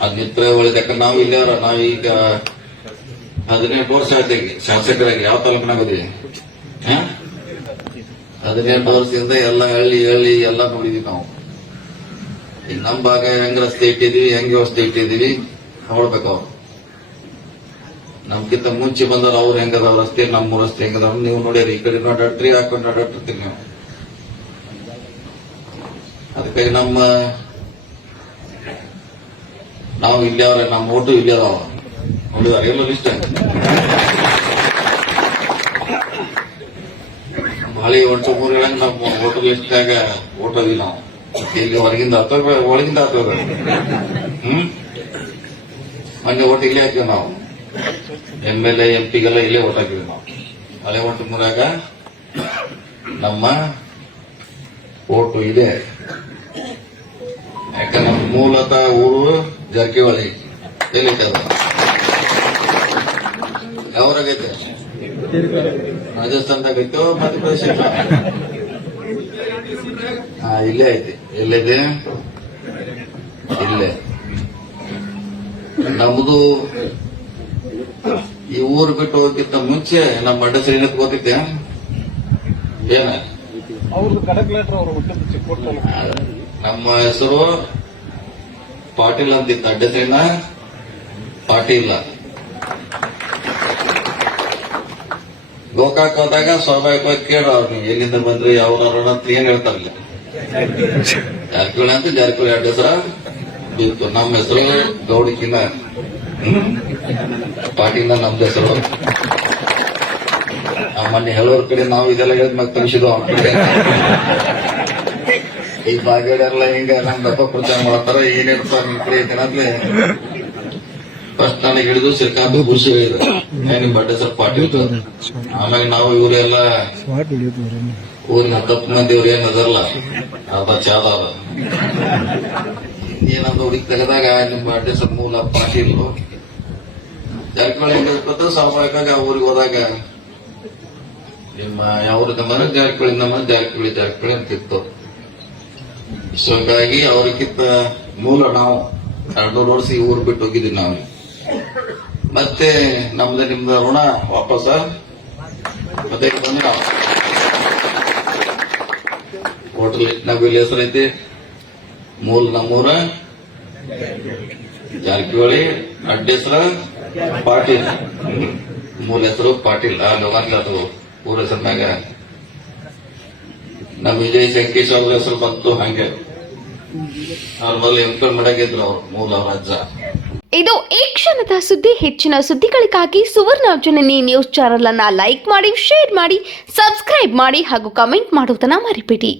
ಅದ್ ಒಳ್ಳೆ ಯಾಕಂದ್ರೆ ನಾವು ಇಲ್ಲೇ ಅವ್ರ ನಾವೀಗ ಹದಿನೆಂಟು ವರ್ಷ ಆಯ್ತು ಶಾಸಕರಾಗಿ ಯಾವ ತಾಲೂಕಿನಾಗ ಹಾ? ಹದಿನೆಂಟು ವರ್ಷದಿಂದ ಎಲ್ಲ ಹಳ್ಳಿ ಹಳ್ಳಿ ಎಲ್ಲ ನೋಡಿದ್ವಿ ನಾವು. ಈಗ ನಮ್ಮ ಭಾಗ ಹೆಂಗ್ ರಸ್ತೆ ಇಟ್ಟಿದೀವಿ ಹೆಂಗ್ ವ್ಯವಸ್ಥೆ ಇಟ್ಟಿದೀವಿ ನೋಡ್ಬೇಕು ಅವ್ರು. ನಮ್ಗಿಂತ ಮುಂಚೆ ಬಂದವ್ರು ಅವ್ರು ಹೆಂಗದಾವ ರಸ್ತೆ, ನಮ್ಮ ರಸ್ತೆ ಹೆಂಗದವ್ ನೀವು ನೋಡ್ಯಾರ ಈ ಕಡೆ ಅಡ್ರಿ ಹಾಕೊಂಡು ಅಡ್ಡಾಡ್ತಿರ್ತೀವಿ ನೀವು. ಅದಕ್ಕಾಗಿ ನಮ್ಮ ನಾವು ಇಲ್ಲಿ ನಮ್ಮ ಓಟು ಇಲ್ಲಿ ಅದಾವ. ನೋಡಿದಾರ ಎಲ್ಲ ಲಿಸ್ಟ್ ಹಳಿ ಒಂಟು ಮೂರು ಹೇಳಂಗ್ ನಮ್ಮ ಓಟು ಲಿಸ್ಟ್ನಾಗ ಓಟ್ ಅದಿಲ್ಲ ನಾವು. ಇಲ್ಲಿ ಹೊರಗಿಂದ ಹತ್ತೋಗ ಒಳಗಿಂದ ಹತ್ತೋಗ ಹ್ಮ್? ಮೊನ್ನೆ ಓಟ್ ಇಲ್ಲೇ ಹಾಕಿವಿ ನಾವು. ಎಂ ಎಲ್ ಎ, ಎಂ ಪಿಗೆಲ್ಲ ಇಲ್ಲೇ ಓಟ್ ಹಾಕಿವಿ ನಾವು. ಹಳೆ ಒಂಟು ಮೂರಾಗ ನಮ್ಮ ಓಟು ಇದೆ. ಯಾಕಂದ್ರೆ ಮೂಲತಃ ಊರು ಜಾರಕಿಹೊಳಿ ಅದು ಯಾವ್ರಾಗೈತೆ ರಾಜಸ್ಥಾನದಾಗ ಐತೋ ಮಧ್ಯಪ್ರದೇಶ ಹಾ ಇಲ್ಲೇ ಐತಿ ಎಲ್ಲಿದೆ ಇಲ್ಲೇ. ನಮ್ದು ಈ ಊರು ಬಿಟ್ಟು ಹೋಗಿದ್ದ ಮುಂಚೆ ನಮ್ಮ ಅಡ್ಡ ಶ್ರೀನಿತ್ ಗೊತ್ತಿದ್ದೆ ಏನ? ನಮ್ಮ ಹೆಸರು ಪಾಟೀಲ್ ಅಂತಿತ್ತು ಅಡ್ಡ ಪಾಟೀಲ ಗೋಕಾಕ್ ಹೋದಾಗ ಸ್ವಾಭಾವಿಕವಾಗಿ ಕೇಳ ನೀವು ಎಲ್ಲಿಂದ ಬಂದ್ರಿ ಯಾವ್ದಾರ ಅಂತ ಏನ್ ಹೇಳ್ತಾರಲ್ಲ ಜಾರಕಿಹೊಳಿ ಅಂತ ಜಾರಕಿಹೊಳಿ ಅಡ್ಡ ಹೆಸರ ಬಿತ್ತು ನಮ್ಮ ಹೆಸರು ಗೌಡಿಕಿನ? ಪಾಟೀಲ ನಮ್ದು ಹೆಸರು. ಆ ಮೊನ್ನೆ ಹೇಳೋರ್ ಕಡೆ ನಾವು ಇದೆಲ್ಲ ಹೇಳಿದ್ ಮತ್ತೆ ಕಲಿಸಿದ್ವು ಅವ್ರ ಕಡೆ. ಈ ಬಾಗೇಡೆಲ್ಲ ಹಿಂಗ ನಮ್ ದಪ್ಪ ಪ್ರಚಾರ ಮಾಡ್ತಾರ ಏನಿರ್ತಾರ ನಿಮ್ ಕಡೆ ಫಸ್ಟ್ ನನಗೆ ಹಿಡಿದು ಶ್ರೀಕಾಂತ್ ಹೇಳಿದ್ರು ಏ, ನಿಮ್ ಬಡ್ಡೆ ಸರ್ ಪಾಟೀಲ್ ಆಮೇಲೆ ನಾವು ಇವರೆಲ್ಲ ಊರಿನ ಹತ್ತತ್ತು ಮಂದಿ ಇವ್ರು ಏನ್ ಅದರಲ್ಲ ಅರ್ಧ ಚಾದ ಅದ ಏನಂತ ಹುಡುಗಿ ತೆಗೆದಾಗ ನಿಮ್ ಬಡ್ಡೆ ಸ್ವಲ್ಪ ಮೂಲ ಪಾಟೀಲ್ ಜಾರಕಿಹೊಳಿ ಸ್ವಾಭಾವಿಕವಾಗಿ ಆ ಊರಿಗೆ ಹೋದಾಗ ನಿಮ್ಮ ಯಾವ್ರಿಂದ ಮನ ಜಾರಕಿಹೊಳಿ ನಮ್ಮ ಜಾರಕಿಹೊಳಿ ಜಾರಕಿಹೊಳಿ ಅಂತಿತ್ತು. ಸೊ ಹಂಗಾಗಿ ಅವ್ರಿಗಿಂತ ಮೂಲ ನಾವು ಎರಡ್ನೂರು ವರ್ಷ ಈ ಊರು ಬಿಟ್ಟು ಹೋಗಿದ್ವಿ ನಾವು. ಮತ್ತೆ ನಮ್ದು ನಿಮ್ದು ಋಣ ವಾಪಸ್ ಮತ್ತೆ ಹೋಟೆಲ್ ನಾವು. ಇಲ್ಲಿ ಹೆಸರೈತಿ ಮೂಲ ನಮ್ಮೂರ. ಜಾರಕಿಹೊಳಿ. ಅಡ್ಡ ಹೆಸರ ಪಾಟೀಲ್. ಮೂಲ ಹೆಸರು ಪಾಟೀಲ್. ಆ ಲೋಕಾಂತ ಅದು ಊರ ಹೆಸರಿನಾಗ ನಮ್ಮ ವಿಜಯ್ ಸಂಕೇಶ್ ಅವ್ರ ಹೆಸರು ಬಂತು ಹಂಗೆ. ಅವ್ರ ಮೊದಲು ಎಂಪ್ಲೋರ್ ಮಾಡಾಗಿದ್ರು ಅವ್ರ ಮೂಲ ಅವ್ರ ಅಜ್ಜ. ಇದು ಈ ಕ್ಷಣದ ಸುದ್ದಿ, ಹೆಚ್ಚಿನ ಸುದ್ದಿಗಳಿಗಾಗಿ ಸುವರ್ಣ ಜನನಿ ನ್ಯೂಸ್ ಚಾನೆಲ್ ಅನ್ನ ಲೈಕ್ ಮಾಡಿ ಶೇರ್ ಮಾಡಿ ಸಬ್ಸ್ಕ್ರೈಬ್ ಮಾಡಿ ಹಾಗೂ ಕಮೆಂಟ್ ಮಾಡುವುದನ್ನ ಮರಿಬೇಡಿ.